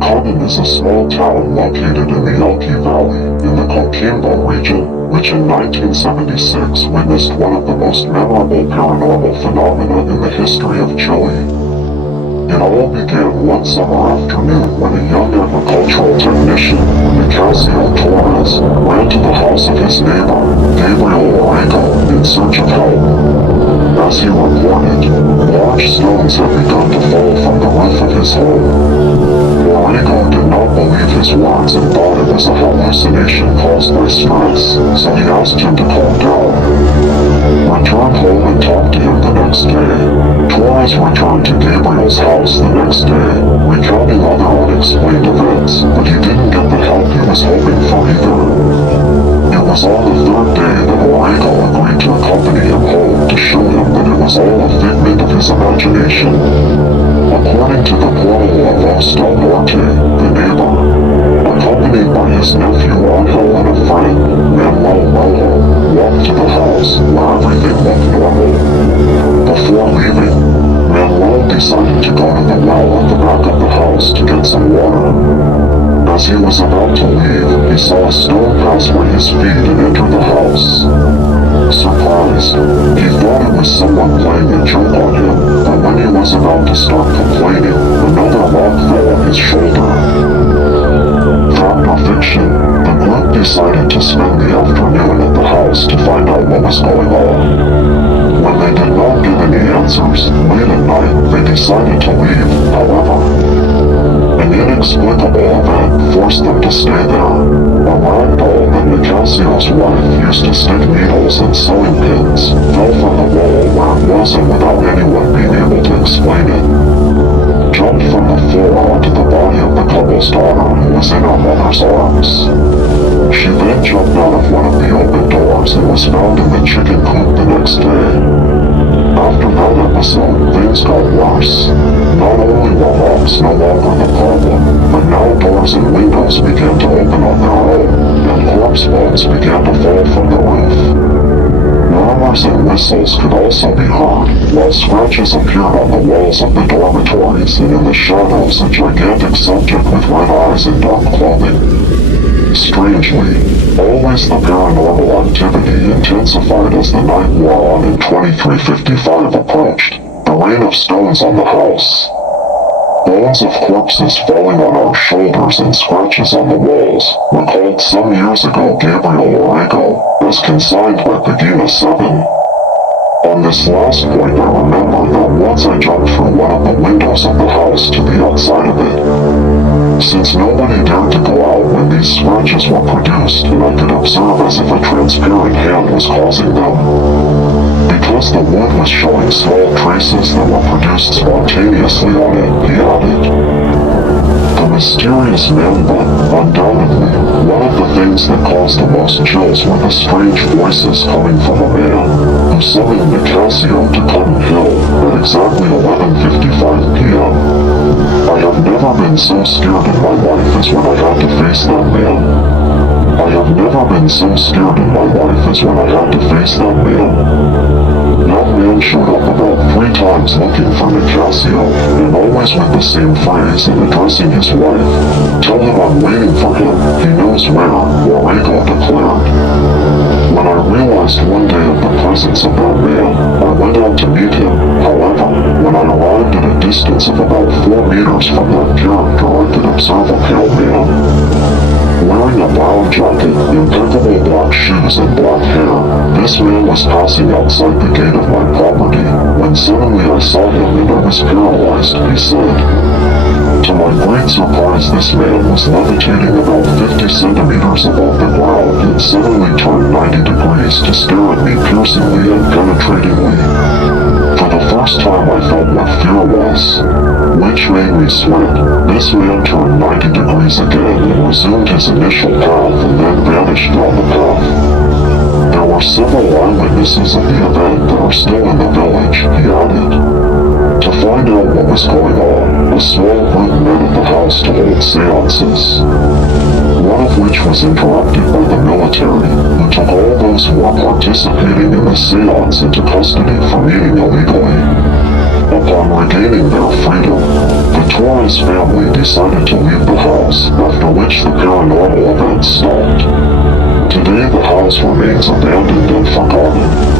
Cutun is a small town located in the Elqui Valley in the Coquimbo Region, which in 1976 witnessed one of the most memorable paranormal phenomena in the history of Chile. It all began one summer afternoon when a young agricultural technician, Nicasio Torres, ran to the house of his neighbor, Gabriel Orrego, in search of help. As he reported, large stones had begun to fall from the roof of his home. Orrego did not believe his words and thought it was a hallucination caused by stress, so he asked him to calm down. Return home and talk to him the next day. Torres returned to Gabriel's house the next day, recounting other unexplained events, but he didn't get the help he was hoping for either. It was on the third day that Orrego agreed to accompany him home to show him that it was all a figment of his imagination. According to the portal of Los Del Norte, the neighbor, accompanied by his nephew Angel and a friend, Manuel Melo, walked to the house where everything looked normal. Before leaving, Manuel decided to go to the well at the back of the house to get some water. As he was about to leave, he saw a stone pass by his feet and enter the house. Surprised, he thought it was someone playing a joke on him, but when he was about to start complaining, another rock fell on his shoulder. Fact or fiction, the group decided to spend the afternoon at the house to find out what was going on. When they did not get any answers, late at night, they decided to leave, however. An inexplicable event forced them to stay there. A rag doll that Nicasio's wife used to stick needles and sewing pins fell from the wall where it wasn't without anyone being able to explain it. Jumped from the floor onto the body of the couple's daughter who was in her mother's arms. She then jumped out of one of the open doors and was found in the chicken coop the next day. After that episode, things got worse. Not only were rocks no longer the problem, but now doors and windows began to open on their own, and corpse bones began to fall from the roof. Murmurs and whistles could also be heard, while scratches appeared on the walls of the dormitories and in the shadows a gigantic subject with red eyes and dark clothing. Strangely, always the paranormal activity intensified as the night wore on and 2355 approached, the rain of stones on the house. Bones of corpses falling on our shoulders and scratches on the walls recalled some years ago Gabriel Orrego was consigned by Pagina 7. On this last point I remember that once I jumped through one of the windows of the house to the outside of it. Since nobody dared to go out when these scratches were produced and I could observe as if a transparent hand was causing them. Because the wood was showing small traces that were produced spontaneously on it, he added. The mysterious man, but undoubtedly, one of the things that caused the most chills were the strange voices coming from a man who summoned Nicasio to Cutun Hill at exactly 11:55 p.m. I have never been so scared in my life as when I had to face that man. I have never been so scared in my life as when I had to face that man. That man showed up about 3 times looking for Nicasio, and always with the same phrase and addressing his wife. Tell him I'm waiting for him, he knows where, Orrego declared. When I realized one day of the presence of that man, I went out to meet him. However, when I arrived at a distance of about 4 meters from that character, I could observe a pale man. Wearing a brown jacket, impeccable black shoes, and black hair, this man was passing outside the gate of my property, when suddenly I saw him and I was paralyzed, he said. To my great surprise, this man was levitating about 50 centimeters above the ground and suddenly turned 90 degrees to stare at me piercingly and penetratingly. For the first time I felt what fear was, which made me sweat. This man turned 90 degrees again and resumed his initial path and then vanished down the path. There were several eyewitnesses of the event that are still in the village, he added. To find out what was going on, a small group met at the house to hold seances, one of which was interrupted by the military, who took all those who were participating in the seance into custody for meeting illegally. Upon regaining their freedom, the Torres family decided to leave the house, after which the paranormal events stopped. Today the house remains abandoned and forgotten.